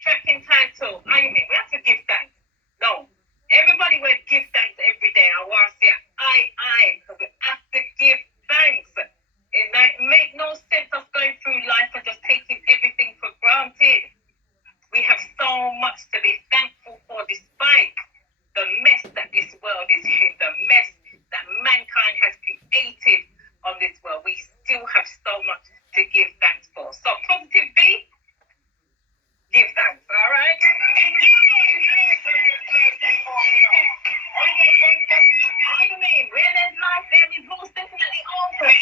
Track entitled, I mean, we have to give thanks. No. Everybody will give thanks every day. I want to say because we have to give thanks. It might make no sense of going through life and just taking everything for granted. We have so much to be thankful for despite the mess that this world is in, the mess that mankind has created on this world. We still have so much to give thanks for. So positive B, give thanks, all right? I mean, where there's life, there is most definitely open.